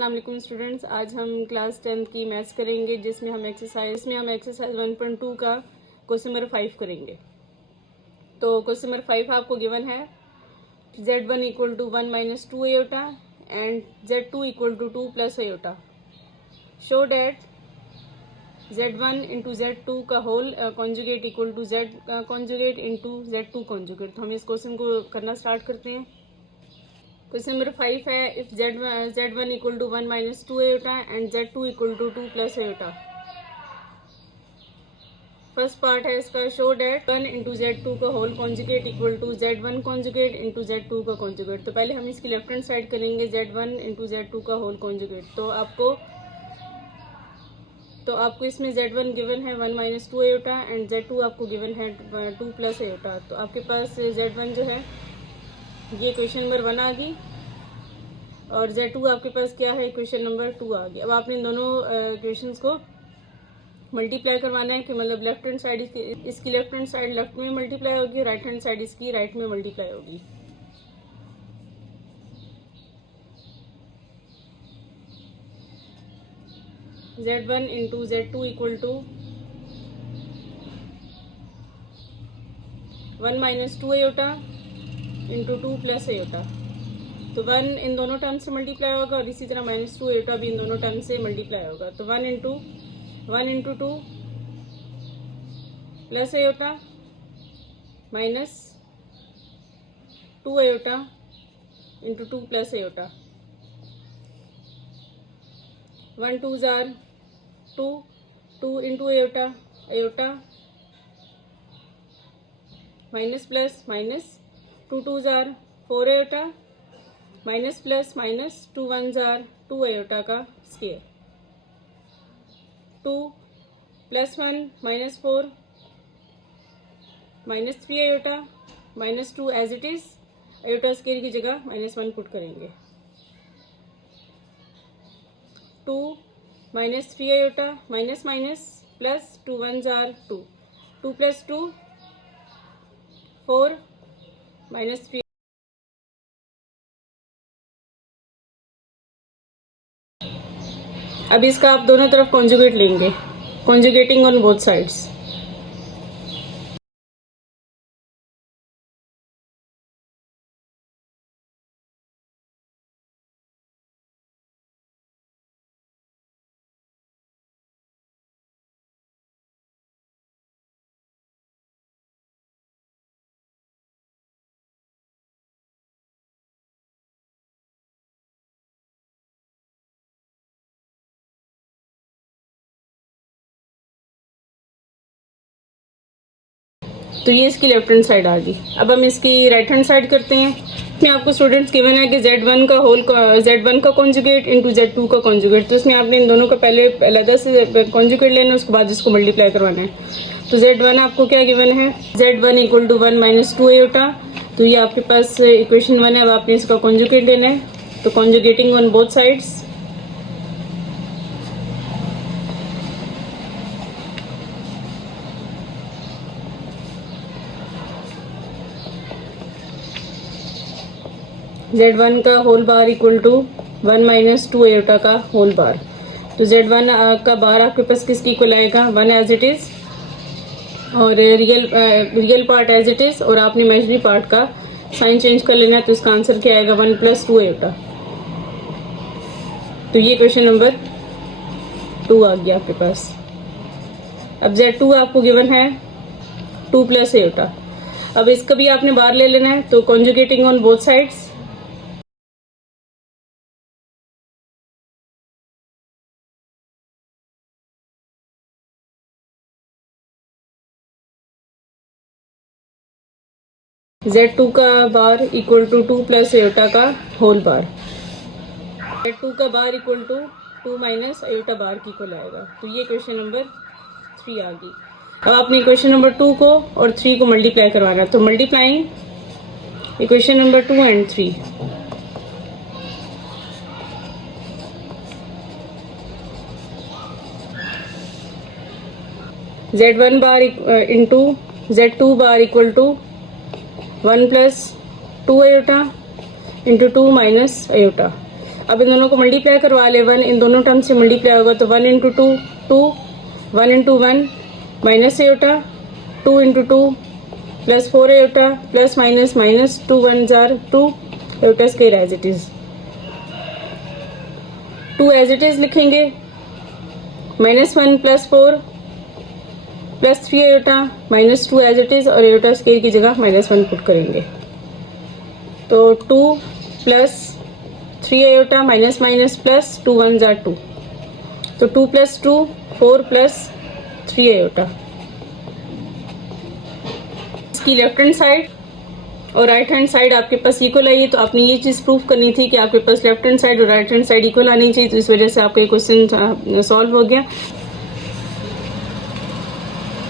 अस्सलाम वालेकुम स्टूडेंट्स। आज हम क्लास 10th की मैथ्स करेंगे जिसमें हम एक्सरसाइज 1.2 का क्वेश्चन नंबर 5 करेंगे। तो क्वेश्चन नंबर 5 आपको गिवन है z1 equal to 1 minus 2 iota and z2 equal to 2 plus iota. Show that z1 into z2 का whole conjugate equal to z conjugate into z2 conjugate. तो हम इस question को करना स्टार्ट करते हैं। क्वेश्चन नंबर 5 है if z1 equal to 1 minus 2 iota and z2 equal to 2 plus iota. First part है इसका, शो डैट 1 इंटू z2 का whole conjugate equal to z1 conjugate into z2 का कॉन्जुगेट। तो पहले हम इसकी लेफ्ट हैंड साइड करेंगे z1 इंटू z2 का होल कॉन्जुगेट। तो आपको इसमें z1 गिवन है 1 माइनस 2 आयोटा एंड z2 आपको गिवन है 2 प्लस आयोटा। तो आपके पास z1 जो है ये क्वेश्चन नंबर 1 आ गई और z2 आपके पास क्या है, क्वेश्चन नंबर 2 आ गया। अब आपने इन दोनों क्वेश्चंस को मल्टीप्लाई करवाना है कि मतलब लेफ्ट हैंड साइड इसकी लेफ्ट हैंड साइड लेफ्ट में मल्टीप्लाई होगी, राइट हैंड साइड इसकी राइट में मल्टीप्लाई होगी। z1 into z2 equal to 1 minus 2 iota into 2 plus iota. तो 1 इन दोनों टर्म से मल्टीप्लाई होगा और इसी तरह माइनस 2 आयोटा भी इन दोनों टर्म से मल्टीप्लाई होगा। तो 1 into 2 plus iota minus 2 iota into 2 plus iota. 1 2 जार 2 into iota minus plus minus 2 2 जार 4 आयोटा माइनस प्लस माइनस 2 1 जार 2 आयोटा का square. 2 plus 1 minus 4 minus 3 iota minus 2 as it is, iota square की जगह -1 put करेंगे। 2 minus 3 iota minus minus plus 2 1 जार 2 2 plus 2 4 minus 3। अब इसका आप दोनों तरफ कॉन्जुगेट लेंगे, कॉन्जुगेटिंग ऑन बोथ साइड्स। तो ये इसकी लेफ्ट हैंड साइड आ गई। अब हम इसकी राइट हैंड साइड करते हैं। इसमें आपको स्टूडेंट्स गिवन है कि z1 का कॉन्जुगेट इंटू z2 का कॉन्जुगेट। तो इसमें आपने इन दोनों का पहले अलग से कॉन्जुगेट लेना है, उसके बाद इसको मल्टीप्लाई करवाना है। तो z1 आपको क्या गिवन है, z1 equal to 1 minus 2 iota. तो ये आपके पास इक्वेशन 1 है। अब आपने इसका कॉन्जुगेट लेना है, तो conjugating on both sides. z1 का whole bar equal to 1 minus 2 iota का होल बार। तो z1 का बार आपके पास किसकी इक्वल आएगा, 1 एज इट इज, और real part as it is, और आपने इमेजिनरी पार्ट का साइन चेंज कर लेना है। तो इसका आंसर क्या आएगा, 1 प्लस 2 आयोटा। तो ये क्वेश्चन नंबर 2 आ गया आपके पास। अब z2 आपको गिवन है 2 प्लस आयोटा। अब इसका भी आपने बार ले लेना है, तो conjugating on both sides. z2 का बार इक्वल टू 2 प्लस आयोटा का होल बार। z2 का बार इक्वल टू 2 माइनस आयोटा बार की इक्वल आएगा। तो ये क्वेश्चन नंबर 3 आ गई। अब आपने क्वेश्चन नंबर 2 को और 3 को मल्टीप्लाई करवाना है। तो multiplying equation number 2 and 3। z1 bar into z2 bar equal to 1 plus 2 iota into 2 minus iota. अब इन दोनों को मल्टीप्लाई करवा ले, 1 इन दोनों टर्म से मल्टीप्लाई होगा तो 1 इंटू 2 2, 1 इंटू 1 माइनस एटा, 2 इंटू 2 प्लस 4 एटा प्लस माइनस माइनस 2 1 जार 2 eta square as it is, 2 as it is लिखेंगे, -1 plus 4 plus 3 Etah minus 2 as it is, और एटा स्क्वायर की जगह -1 पुट करेंगे तो 2 प्लस 3 एटा माइनस माइनस प्लस 2 1 जार 2, तो 2 प्लस 2 4 प्लस 3 एटा। इसकी लेफ्ट हैंड साइड और राइट हैंड साइड आपके पास इक्वल आई है, तो आपने ये चीज प्रूफ करनी थी कि आपके पास लेफ्ट हैंड साइड और राइट हैंड साइड इक्वल आनी चाहिए, तो इस वजह से आपका ये क्वेश्चन सॉल्व हो गया।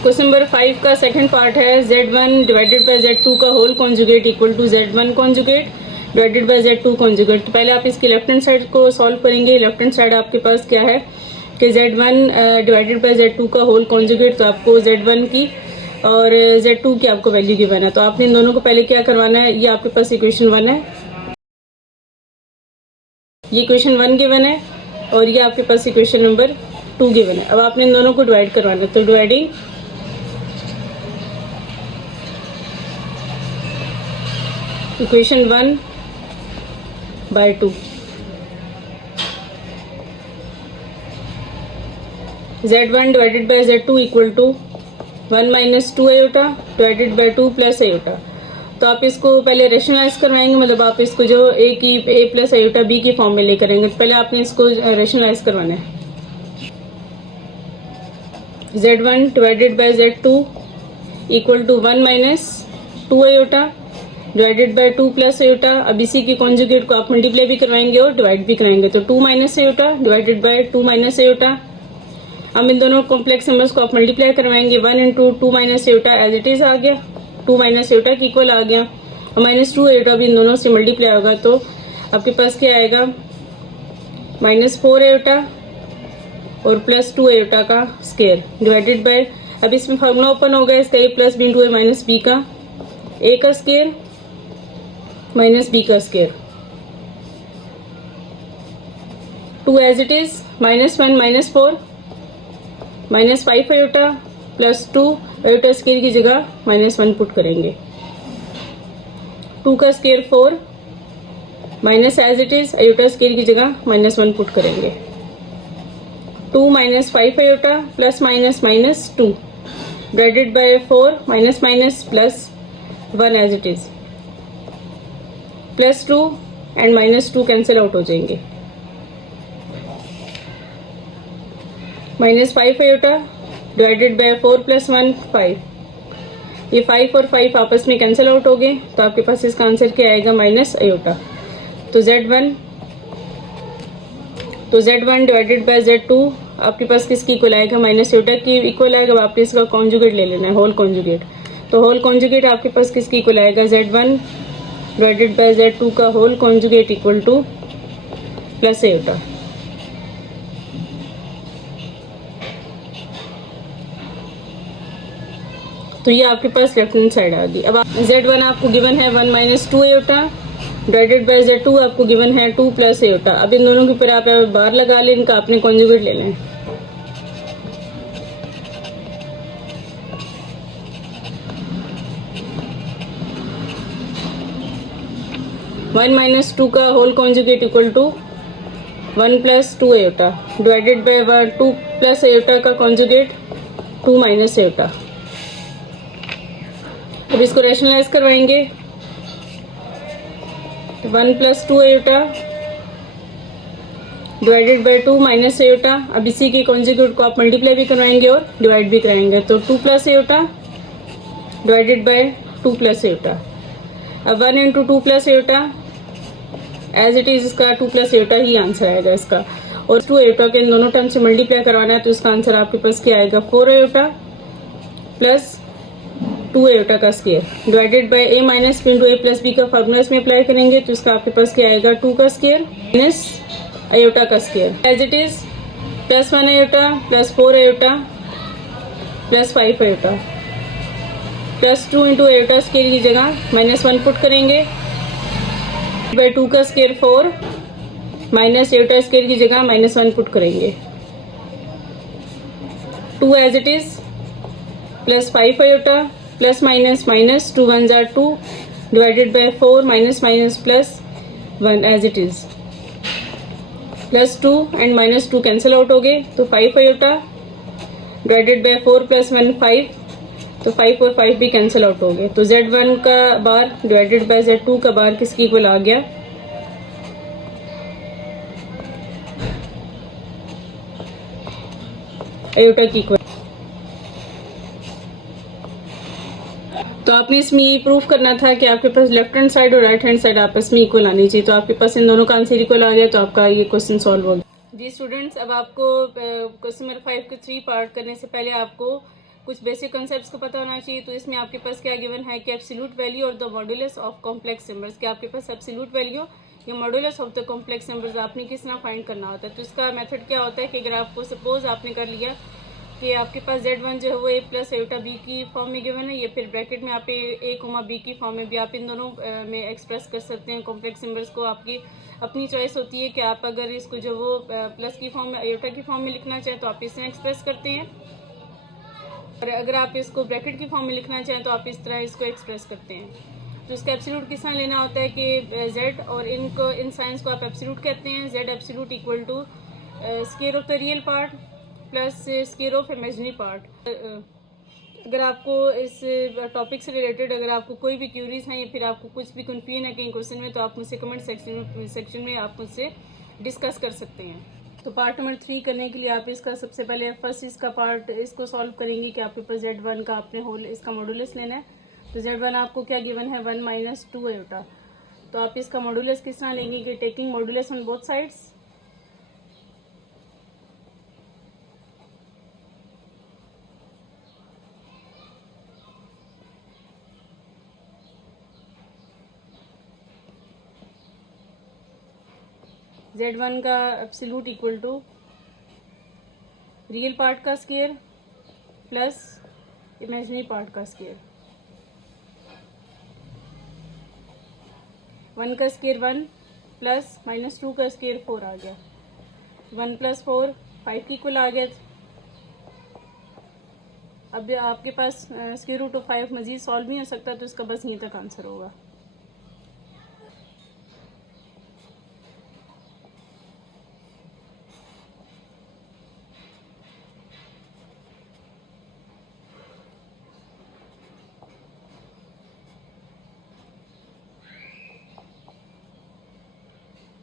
क्वेश्चन नंबर 5 का सेकंड पार्ट है Z1 डिवाइडेड बाय Z2 का whole conjugate equal to Z1 conjugate divided by Z2 conjugate. तो पहले आप इसके लेफ्ट हैंड साइड को सॉल्व करेंगे। लेफ्ट हैंड साइड आपके पास क्या है कि Z1 डिवाइडेड बाय Z2 का होल कॉन्जुगेट, तो आपको Z1 की और Z2 की आपको वैल्यू गिवन है, तो आपने इन दोनों को पहले क्या करवाना है, ये आपके पास इक्वेशन 1 है, ये इक्वेशन 1 गिवन है और ये आपके पास इक्वेशन नंबर 2 गिवन है। अब आपने इन दोनों को डिवाइड करवाना है, तो dividing equation 1 by 2, Z1 divided by Z2 equal to 1 minus 2 eta divided by 2 plus eta. तो आप इसको पहले रेशनलाइज करवाएंगे, मतलब आप इसको जो ए की ए प्लस एटा बी की फॉर्म में लेकर आएंगे, तो पहले आपने इसको रेशनलाइज करवाना है। Z1 divided by Z2 equal to 1 minus 2 eta divided by 2 plus iota. अब इसी की कॉन्जुगेट को आप मल्टीप्लाई भी करवाएंगे और डिवाइड भी कराएंगे, तो 2 minus Etah divided by 2 minus एटा। अब इन दोनों कॉम्प्लेक्स नंबर्स को आप मल्टीप्लाई करवाएंगे, 1 into 2 minus Etah as it is आ गया, 2 माइनस एटा की इक्वल आ गया, और माइनस 2 एटा भी इन दोनों से मल्टीप्लाई होगा, तो आपके पास क्या आएगा -4 एटा और प्लस 2 एटा का स्क्वायर डिवाइडेड बाय, अब इसमें फॉर्मूला ओपन होगा इसका a plus B into A minus B का, a का स्क्वायर माइनस बी का square, 2 as it is, -1 -4 -5 eta plus 2 eta square की जगह -1 पुट करेंगे, 2 का square 4 minus as it is eta square की जगह -1 पुट करेंगे, 2 minus 5 eta plus minus minus 2 divided by 4 minus minus plus 1 as it is, plus 2 and minus 2 cancel out हो जाएंगे, -5 एटा divided by 4 plus 1 5, ये 5 और 5 आपस में कैंसिल आउट हो गए, तो आपके पास इसका आंसर क्या आएगा माइनस एटा। तो Z1 डिवाइडेड बाय Z2 आपके पास किसकी इक्वल आएगा, माइनस एटा की इक्वल आएगा। अब आपने इसका कॉन्जुगेट ले लेना है, होल कॉन्जुगेट, तो होल कॉन्जुगेट आपके पास किसकी इक्वल आएगा, Z1 डिवाइडेड बाय Z2 का whole conjugate equal to plus eta. तो ये आपके पास लेफ्ट हैंड साइड आ गई। अब Z1 आपको गिवन है 1 minus 2 eta divided by Z2 आपको गिवन है 2 प्लस एटा। अब इन दोनों के ऊपर आप बार लगा लें, इनका आपने कॉन्जुगेट ले लें, वन माइनस 2 का whole conjugate equal to 1 plus 2 eta divided by 2 plus iota का कॉन्जुगेट 2 माइनस एटा। अब इसको रैशनलाइज करवाएंगे, 1 plus 2 eta divided by 2 minus एटा। अब इसी के कॉन्जुगेट को आप मल्टीप्लाई भी करवाएंगे और डिवाइड भी कराएंगे, तो 2 plus iota divided by 2 plus iota. अब 1 into 2 plus iota as it is, इसका 2 प्लस एटा ही आंसर आएगा इसका, और 2 एटा के इन दोनों टर्म से मल्टीप्लाई करवाना है, तो इसका आंसर आपके पास क्या आएगा 4 एटा प्लस 2 एटा का square divided by a minus B into A plus B का फॉर्मूला इसमें अप्लाई करेंगे, तो इसका आपके पास क्या आएगा 2 का स्क्वायर माइनस एटा का square as it is, plus 1 eta plus 4 Etah plus 5 eta plus 2 into Etah square की जगह -1 पुट करेंगे, बाय 2 का स्क्वायर 4 माइनस एटा स्क्वायर की जगह -1 पुट करेंगे, 2 as it is, plus 5 iota plus minus minus 2 1 जार 2 divided by 4 minus minus plus 1 as it is, plus 2 and minus 2 cancel out हो गए, तो 5 आयोटा डिवाइडेड बाय 4 प्लस 1 5, तो 5 और 5 भी कैंसिल आउट हो गए, तो Z1 का बार डिवाइडेड बाय Z2 का बार किसकी इक्वल आ गया, आयोटा की इक्वल। तो आपने इसमें ये प्रूफ करना था कि आपके पास लेफ्ट हैंड साइड और राइट हैंड साइड आपस में इक्वल आनी चाहिए, तो आपके पास इन दोनों का आंसर इक्वल आ गया, तो आपका ये क्वेश्चन सॉल्व हो गया। जी स्टूडेंट्स, अब आपको क्वेश्चन नंबर 5 के 3 पार्ट करने से पहले आपको कुछ बेसिक कॉन्सेप्ट्स को पता होना चाहिए। तो इसमें आपके पास क्या गिवन है कि एब्सोल्यूट वैल्यू और the modulus of complex numbers, कि आपके पास एब्सोल्यूट वैल्यू या modulus of the complex numbers आपने किस तरह फाइंड करना होता है। तो इसका मेथड क्या होता है कि अगर आपको सपोज आपने कर लिया कि आपके पास Z1 जो है वो A प्लस आयोटा B की फॉर्म में गिवन है, या फिर ब्रैकेट में आप A कोमा B की फॉर्म में भी आप इन दोनों में एक्सप्रेस कर सकते हैं कॉम्प्लेक्स नंबर्स को। आपकी अपनी चॉइस होती है कि आप अगर इसको जो वो प्लस की फॉर्म में आयोटा की फॉर्म में लिखना चाहें तो आप इसमें एक्सप्रेस करते हैं, और अगर आप इसको ब्रैकेट की फॉर्म में लिखना चाहें तो आप इस तरह इसको एक्सप्रेस करते हैं। तो इसका एब्सोल्यूट किस तरह लेना होता है कि Z और इनको इन साइंस को आप एब्सोल्यूट कहते हैं। Z absolute equal to square of the real part plus square of imaginary part. अगर आपको इस टॉपिक से रिलेटेड अगर आपको कोई भी क्यूरीज हैं या फिर आपको कुछ भी कन्फ्यूजन है कहीं क्वेश्चन में, तो आप मुझसे कमेंट सेक्शन में आप मुझसे डिस्कस कर सकते हैं। तो पार्ट नंबर 3 करने के लिए आप इसका सबसे पहले फर्स्ट इसका पार्ट इसको सॉल्व करेंगे कि आपके पास Z1 का आपने होल इसका मॉडुलस लेना है। तो Z1 आपको क्या गिवन है 1 माइनस 2 आयोटा, तो आप इसका मॉडुलस किस तरह लेंगे कि taking modulus on both sides. Z1 का absolute equal to real part का स्क्वायर प्लस इमेजिनरी पार्ट का स्क्वायर। 1 का स्क्वायर 1 प्लस माइनस 2 का स्क्वायर 4 आ गया, 1 प्लस 4 5 की इक्वल आ गया। अब आपके पास स्क्वायर रूट ऑफ 5 मजीद सॉल्व नहीं हो सकता, तो इसका बस यहीं तक आंसर होगा।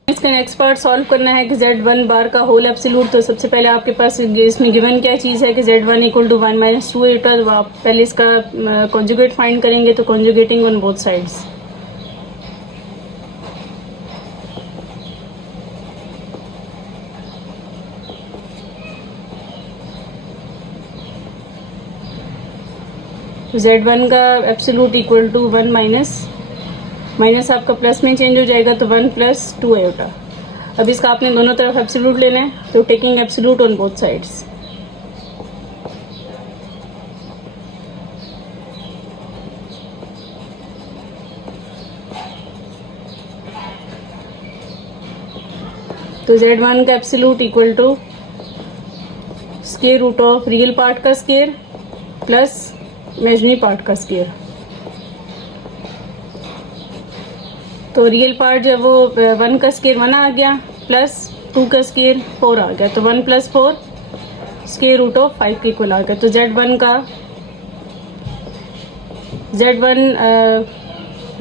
इसका नेक्स्ट पार्ट सॉल्व करना है कि Z1 बार का होल एब्सोल्यूट। तो सबसे पहले आपके पास इसमें गिवन क्या चीज़ है कि Z1 equal to 1 minus 2 iota, तो आप पहले इसका कॉन्जुगेट फाइंड करेंगे, तो conjugating on both sides. Z1 का एब्सोल्यूट इक्वल टू 1 माइनस आपका प्लस में चेंज हो जाएगा, तो 1 प्लस 2 आयोटा। अब इसका आपने दोनों तरफ एब्सोल्यूट लेना है, तो taking absolute on both sides. तो Z1 का absolute equal to square root of real part का स्क्वायर प्लस इमेजिनरी पार्ट का स्क्वायर। तो रियल पार्ट जब वो 1 का स्क्वायर 1 आ गया प्लस 2 का स्क्वायर 4 आ गया, तो 1 प्लस 4 स्क्वायर रूट ऑफ 5 के इक्वल आ गया। तो Z1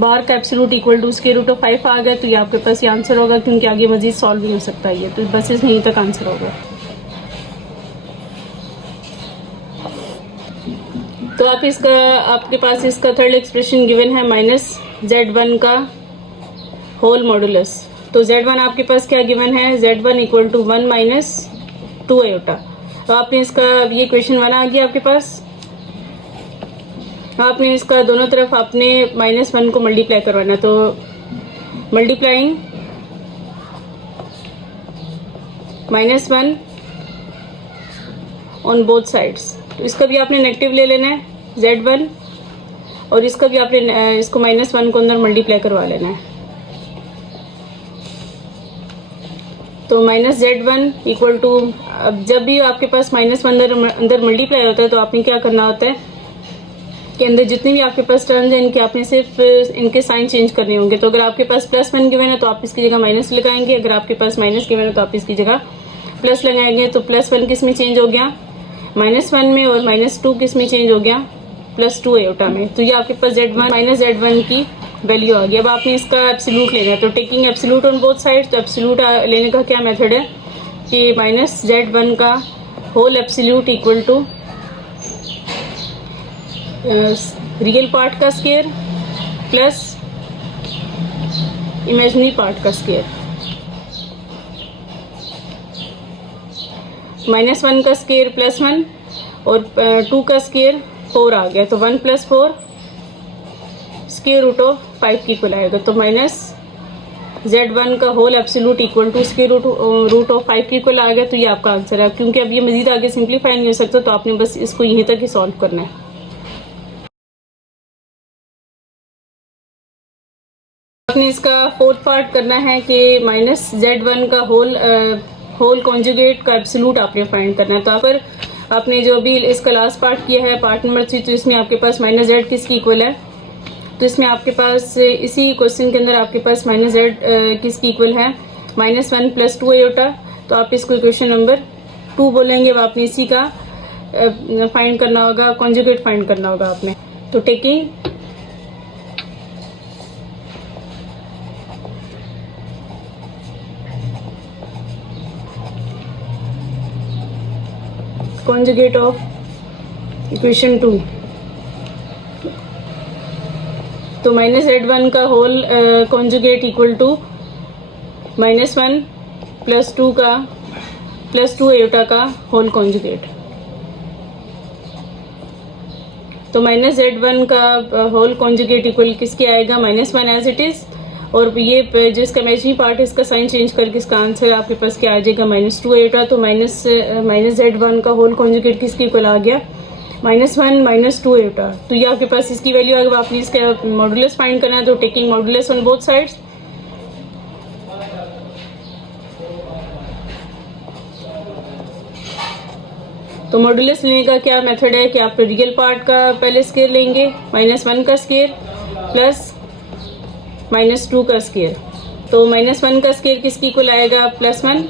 बार का absolute equal to square root of 5 आ गया, तो ये आपके पास ये आंसर होगा, क्योंकि आगे मजीद सॉल्व नहीं हो सकता ये, तो बस इसमें यहीं तक आंसर होगा। तो आपके पास इसका थर्ड एक्सप्रेशन गिवन है माइनस Z1 का होल मॉडुलस। तो Z1 आपके पास क्या गिवन है, Z1 equal to 1 minus 2 iota. तो आपने इसका ये क्वेश्चन 1 आ गया आपके पास, आपने इसका दोनों तरफ आपने -1 को मल्टीप्लाई करवाना, तो मल्टीप्लाइंग -1 ऑन बोथ साइड्स। तो इसका भी आपने नेगेटिव ले लेना है Z1, और इसका भी आपने इसको -1 को अंदर मल्टीप्लाई करवा लेना है। तो -z1 इक्वल टू, अब जब भी आपके पास -1 अंदर मल्टीप्लाई होता है तो आपने क्या करना होता है कि अंदर जितने भी आपके पास टर्म्स हैं इनके आपने सिर्फ इनके साइन चेंज करने होंगे। तो अगर आपके पास +1 गिवन है तो आप इसकी जगह माइनस लगाएंगे, अगर आपके पास माइनस गिवन है तो आप इसकी जगह प्लस लगाएंगे। तो +1 किस में चेंज हो गया, -1 में, और -2 किस में चेंज हो गया, +2 एयोटा में। तो ये आपके पास z1 -z1 की वैल्यू आ गई। अब आपने इसका एब्सोल्यूट लेना है, तो taking absolute on both side. तो एब्सोल्यूट लेने का क्या मेथड है कि -z1 का whole absolute equal to real part का स्केयर प्लस इमेजिनरी पार्ट का स्केयर। -1 का स्केयर +1 और 2 का स्केयर 4 आ गया, तो 1 + 4 स्केयर रूट ऑफ 5 की इक्वल आएगा। तो -z1 का whole absolute equal to square root of 5 की इक्वल आ गया। तो ये आपका आंसर है। क्योंकि अब ये मजीद आगे सिंप्लीफाई नहीं हो सकता तो आपने बस इसको यहीं तक ही सॉल्व करना है। आपने इसका फोर्थ पार्ट करना है कि -z1 का होल कॉन्जुगेट का एब्सोल्यूट आपने फाइंड करना है। तो पर आपने जो अभी इसका लास्ट पार्ट किया है, पार्ट नंबर 3, तो इसमें आपके पास -z किसकी इक्वल है, तो इसमें आपके पास इसी क्वेश्चन के अंदर आपके पास -z किसकी इक्वल है, -1 + 2 एयोटा। तो आप इसको इक्वेशन नंबर 2 बोलेंगे। अब आपने इसी का फाइंड करना होगा, कॉन्जुगेट फाइंड करना होगा आपने। तो टेकिंग conjugate of equation 2, तो -z1 का होल कॉन्जुगेट इक्वल टू -1 + 2 का +2 एयोटा का होल कॉन्जुगेट। तो -z1 का होल कॉन्जुगेट इक्वल किसके आएगा, -1 एज इट इज, और ये जो इसका इमेजिनरी पार्ट है इसका साइन चेंज करके इसका आंसर आपके पास क्या आ जाएगा, -2 एयोटा। तो -z1 का होल कॉन्जुगेट किसके इक्वल आ गया, -1 - 2 एयोटा। तो ये आपके पास इसकी वैल्यू अगर आपने इसका मॉडुलस फाइंड करना है तो taking modulus on both sides. तो मॉडुलस लेने का क्या मेथड है कि आप रियल पार्ट का पहले स्केयर लेंगे, -1 का स्केयर प्लस -2 का स्केयर। तो -1 का स्केयर किसकी इक्वल आएगा, +1,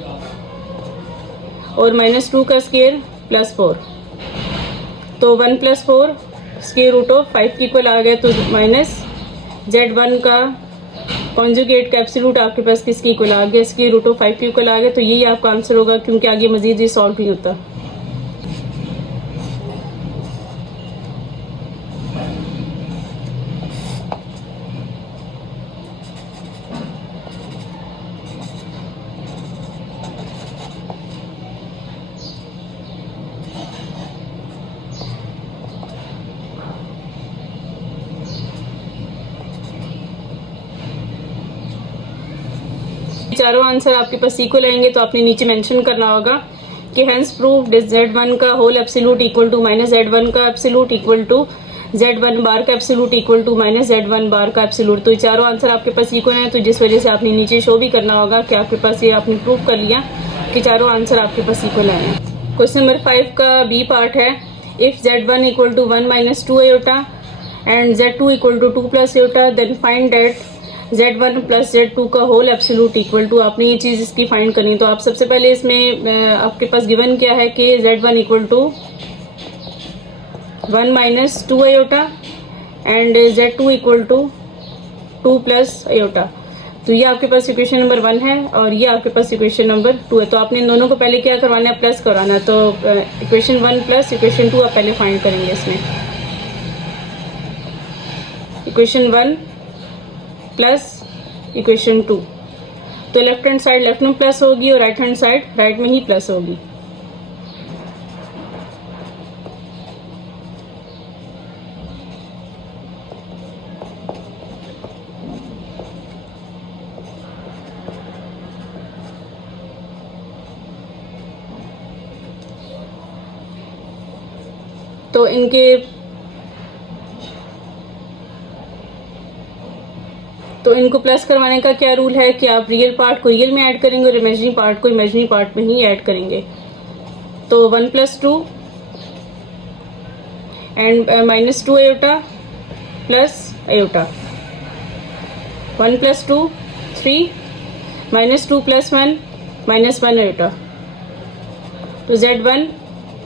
और -2 का स्केयर +4। तो 1 + 4 स्केयर रूट ऑफ 5 की इक्वल आ गया। तो -z1 का कॉन्जुगेट का एब्सोल्यूट आपके पास किसकी इक्वल आ गया, स्केयर रूट ऑफ 5 की इक्वल आ गया। तो यही आपका आंसर होगा, क्योंकि आगे मजीद ये सॉल्व नहीं होता। चारों आंसर आपके पास इक्वल आएंगे तो आपने नीचे मेंशन करना होगा कि हेंस प्रूव्ड z1 का whole absolute equal to -z1 का absolute equal to z1 bar का absolute equal to -z1 bar का एब्सोल्यूट। तो ये चारों आंसर आपके पास इक्वल हैं, तो जिस वजह से आपने नीचे शो भी करना होगा कि आपके पास ये आपने प्रूव कर लिया कि चारों आंसर आपके पास इक्वल आए हैं। क्वेश्चन नंबर 5 का बी पार्ट है, if z1 equal to 1 - 2 iota and z2 equal to 2 + iota then find that z1 + z2 का होल एब्सोल्यूट इक्वल टू। आपने ये चीज इसकी फाइंड करनी। तो आप सबसे पहले इसमें आपके पास गिवन क्या है कि z1 equal to 1 - 2 iota and z2 equal to 2 + iota. तो ये आपके पास इक्वेशन नंबर 1 है और ये आपके पास इक्वेशन नंबर 2 है। तो आपने इन दोनों को पहले क्या करवाना है, प्लस करवाना। तो इक्वेशन 1 प्लस इक्वेशन 2 आप पहले फाइंड करेंगे। इसमें इक्वेशन 1 प्लस इक्वेशन 2, तो लेफ्ट हैंड साइड लेफ्ट में प्लस होगी और राइट हैंड साइड राइट में ही प्लस होगी। तो इनके तो इनको प्लस करवाने का क्या रूल है कि आप रियल पार्ट को रियल में ऐड करेंगे और इमेजिनरी पार्ट को इमेजिनरी पार्ट में ही ऐड करेंगे। तो 1 + 2 and -2 iota plus iota, 1 + 2 3, -2 + 1 -1 iota. तो Z1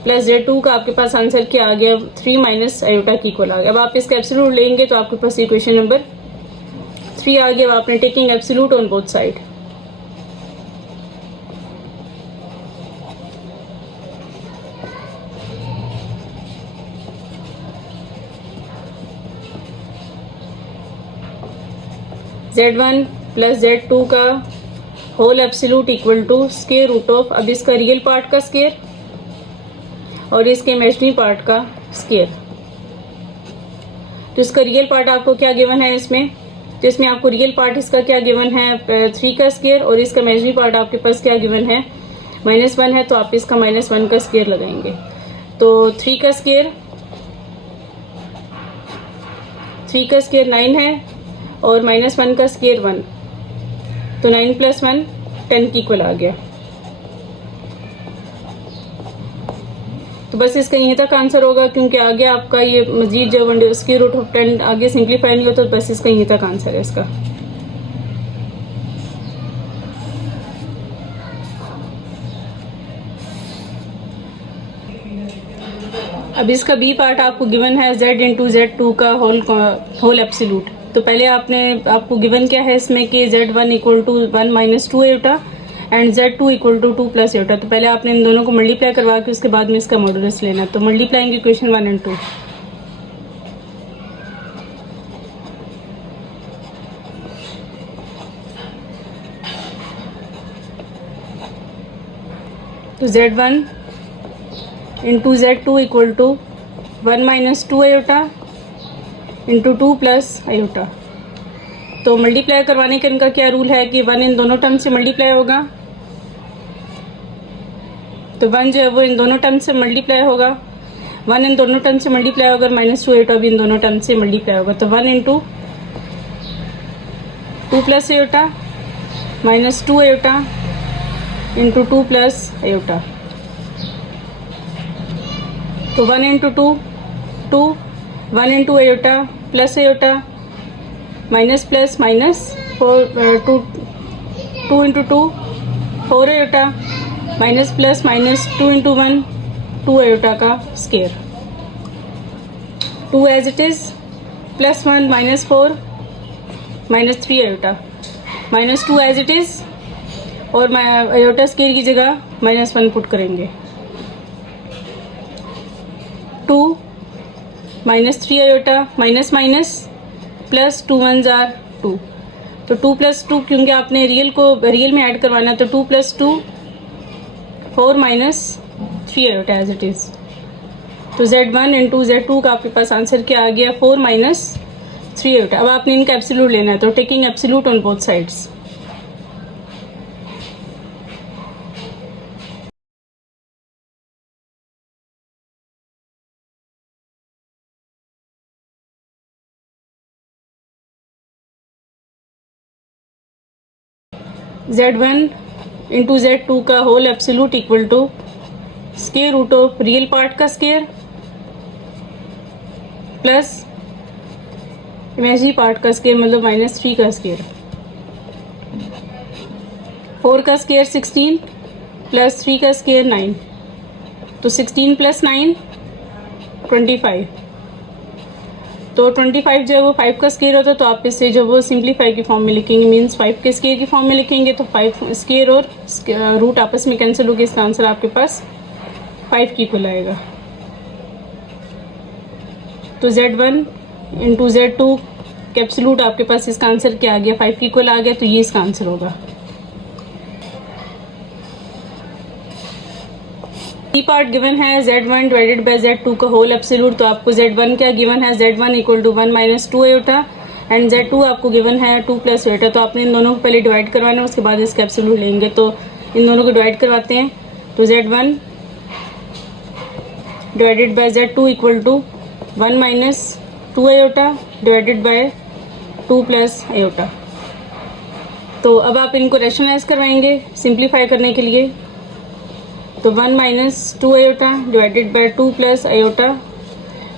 + Z2 का आपके पास आंसर क्या आ गया, 3 - आयोटा की इक्वल आ गया। अब आप इसका एब्सोल्यूट लेंगे तो आपके पास इक्वेशन नंबर 3 आ गया। आपने taking absolute on both side. Z1 + Z2 का whole absolute equal to square root of, अब इसका रियल पार्ट का स्क्वायर और इसके इमेजिनरी पार्ट का स्क्वायर। तो इसका रियल पार्ट आपको क्या गिवन है इसमें, तो इसमें आपको रियल पार्ट इसका क्या गिवन है 3 का स्क्वायर और इसका इमेजिनरी पार्ट आपके पास क्या गिवन है -1 है। तो आप इसका -1 का स्क्वायर लगाएंगे। तो 3 का स्क्वायर 9 है और -1 का स्क्वायर 1, तो 9 + 1 10 की इक्वल आ गया। तो बस इसका यहीं तक आंसर होगा, क्योंकि आगे आपका ये मजीद जब स्क्वायर रूट ऑफ 10 आगे सिंप्लीफाई नहीं होता, तो बस इसका यहीं तक आंसर है इसका। अब इसका बी पार्ट आपको गिवन है Z × Z2 का होल एब्सोल्यूट। तो पहले आपको गिवन क्या है इसमें कि Z1 = 1 - 2 iota and Z2 = 2 + iota. तो पहले आपने इन दोनों को मल्टीप्लाई करवा के उसके बाद में इसका मॉडुलस लेना। तो मल्टीप्लाइंग इक्वेशन 1 और 2। तो Z1 × Z2 = 1 - 2 आयोटा × 2 + आयोटा। तो मल्टीप्लाई करवाने का इनका क्या रूल है कि 1 इन दोनों टर्म से मल्टीप्लाई होगा। तो 1 जो है वो इन दोनों टर्म से मल्टीप्लाई होगा, 1 इन दोनों टर्म से मल्टीप्लाई होगा, -2 आयोटा भी इन दोनों टर्म से मल्टीप्लाई होगा। तो 1 × 2 + आयोटा -2 आयोटा × 2 + आयोटा। तो 1 × 2 2, 1 × iota plus iota minus plus minus 4 2 × 2 4 iota minus plus minus 2 × 1 2 iota का square, 2 as it is +1 -4 -3 iota -2 as it is और आयोटा स्क्वायर की जगह -1 पुट करेंगे। 2 -3 iota minus minus plus 2 1s are 2। तो 2 + 2 क्योंकि आपने real में ऐड करवाना, तो 2 + 2 4 - 3 आयोटा एज इट इज। तो Z1 × Z2 का आपके पास आंसर क्या आ गया 4 - 3 आयोटा। अब आपने इनका एब्सोल्यूट लेना है, तो taking absolute on both sides. Z1 × Z2 का whole absolute equal to square root of real part का स्क्वायर प्लस इमेजिनरी पार्ट का स्क्वायर, मतलब -3 का स्क्वायर। 4 का स्क्वायर 16 प्लस 3 का स्क्वायर 9, तो 16 + 9 25। तो 25 जो है वो 5 का स्क्वायर होता है, तो आप इसे जो वो सिंप्लीफाई की फॉर्म में लिखेंगे, मीन्स 5 के स्क्वायर की फॉर्म में लिखेंगे। तो 5 स्क्वायर और रूट आपस में कैंसिल होगी, इसका आंसर आपके पास 5 की इक्वल आएगा। तो Z1 × Z2 के एब्सोल्यूट आपके पास इसका आंसर क्या आ गया 5 की इक्वल आ गया, तो ये इसका आंसर होगा। ई पार्ट गिवन है Z1 / Z2 का होल एब्सोल्यूट। तो आपको Z1 क्या गिवन है, Z1 = 1 - 2 आयोटा एंड Z2 आपको गिवन है 2 + आयोटा। तो आपने इन दोनों को पहले डिवाइड करवाना है, उसके बाद इसका एब्सोल्यूट लेंगे। तो इन दोनों को डिवाइड करवाते हैं। तो Z1 / Z2 = 1 - 2 आयोटा / 2 + आयोटा। तो अब आप इनको रेशनलाइज करवाएंगे सिंप्लीफाई करने के लिए। तो 1 minus 2 iota divided by 2 plus iota,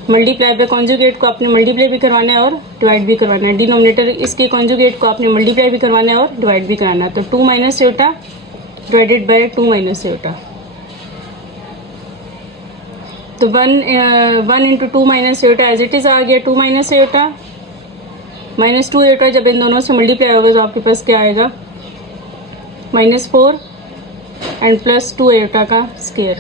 multiply by conjugate को आपने मल्टीप्लाई भी करवाना है और डिवाइड भी करवाना है। डिनोमिनेटर इसके कॉन्जुगेट को आपने मल्टीप्लाई भी करवाना है और डिवाइड भी कराना है। तो 2 minus iota divided by 2 minus iota. तो 1 into 2 minus iota as it is आ गया 2 माइनस आयोटा माइनस 2 आयोटा। जब इन दोनों से मल्टीप्लाई होगा तो आपके पास क्या आएगा, -4 एंड प्लस 2 आयोटा का square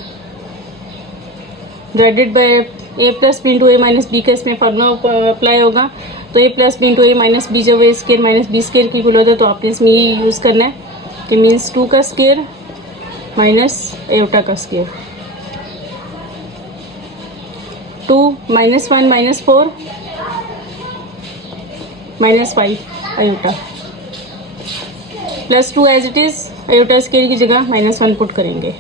divided by a plus B into A minus B का इसमें फार्मूला अप्लाई होगा। तो a plus B into A minus B जब A square minus B square की इक्वल होता है तो आपने इसमें ये यूज़ करना है कि मीन्स 2 का स्क्वायर माइनस आयोटा का square. 2 minus 1 minus 4 minus 5 iota plus 2 as it is iota square की जगह -1 पुट करेंगे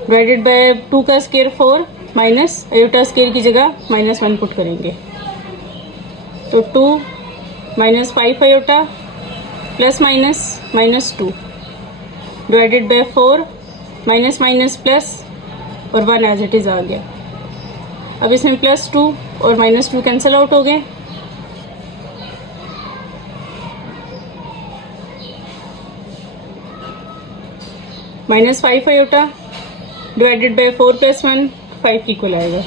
डिवाइडेड बाय 2 का स्क्वायर 4 माइनस आयोटा स्क्वायर की जगह -1 पुट करेंगे। तो 2 minus 5 iota plus minus -2 divided by 4 minus minus plus और 1 एज इट इज़ आ गया। अब इसमें +2 और -2 कैंसिल आउट हो गए। -5 आयोटा डिवाइडेड बाय 4 प्लस 1 5 की इक्वल आएगा।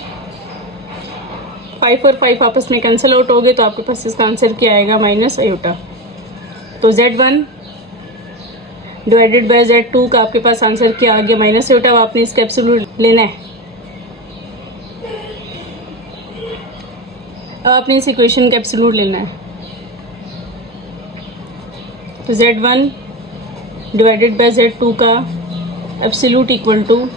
5 और 5 आपस में कैंसिल आउट हो गए तो आपके पास इसका आंसर क्या आएगा, माइनस आयोटा। तो Z1 डिवाइडेड बाय Z2 का आपके पास आंसर क्या आ गया, माइनस आयोटा। अब आपने इसका एब्सोल्यूट लेना है। अब आपने इस इक्वेशन का एब्सोल्यूट लेना है। तो Z1 डिवाइडेड बाय Z2 का एब्सोल्यूट इक्वल टू,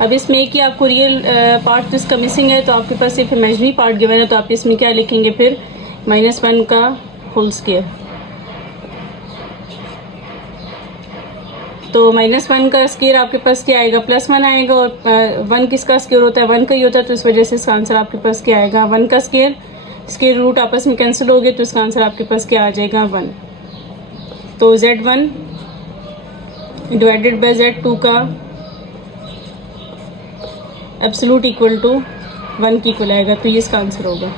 अब इसमें एक ही आपको रियल पार्ट तो इसका मिसिंग है तो आपके पास सिर्फ इमेजिनरी पार्ट गिवन है, तो आप इसमें क्या लिखेंगे फिर, -1 का होल स्क्वायर। तो -1 का स्क्वायर आपके पास क्या आएगा, +1 आएगा। और 1 किसका स्क्वायर होता है, 1 का ही होता है, तो इस वजह से इसका आंसर आपके पास क्या आएगा, 1 का स्क्वायर। स्क्वायर रूट आपस में कैंसिल हो गए तो इसका आंसर आपके पास क्या आ जाएगा, 1। तो Z1 डिवाइडेड बाय Z2 का एब्सोल्यूट इक्वल टू 1 की इक्वल आएगा, तो ये इसका आंसर होगा।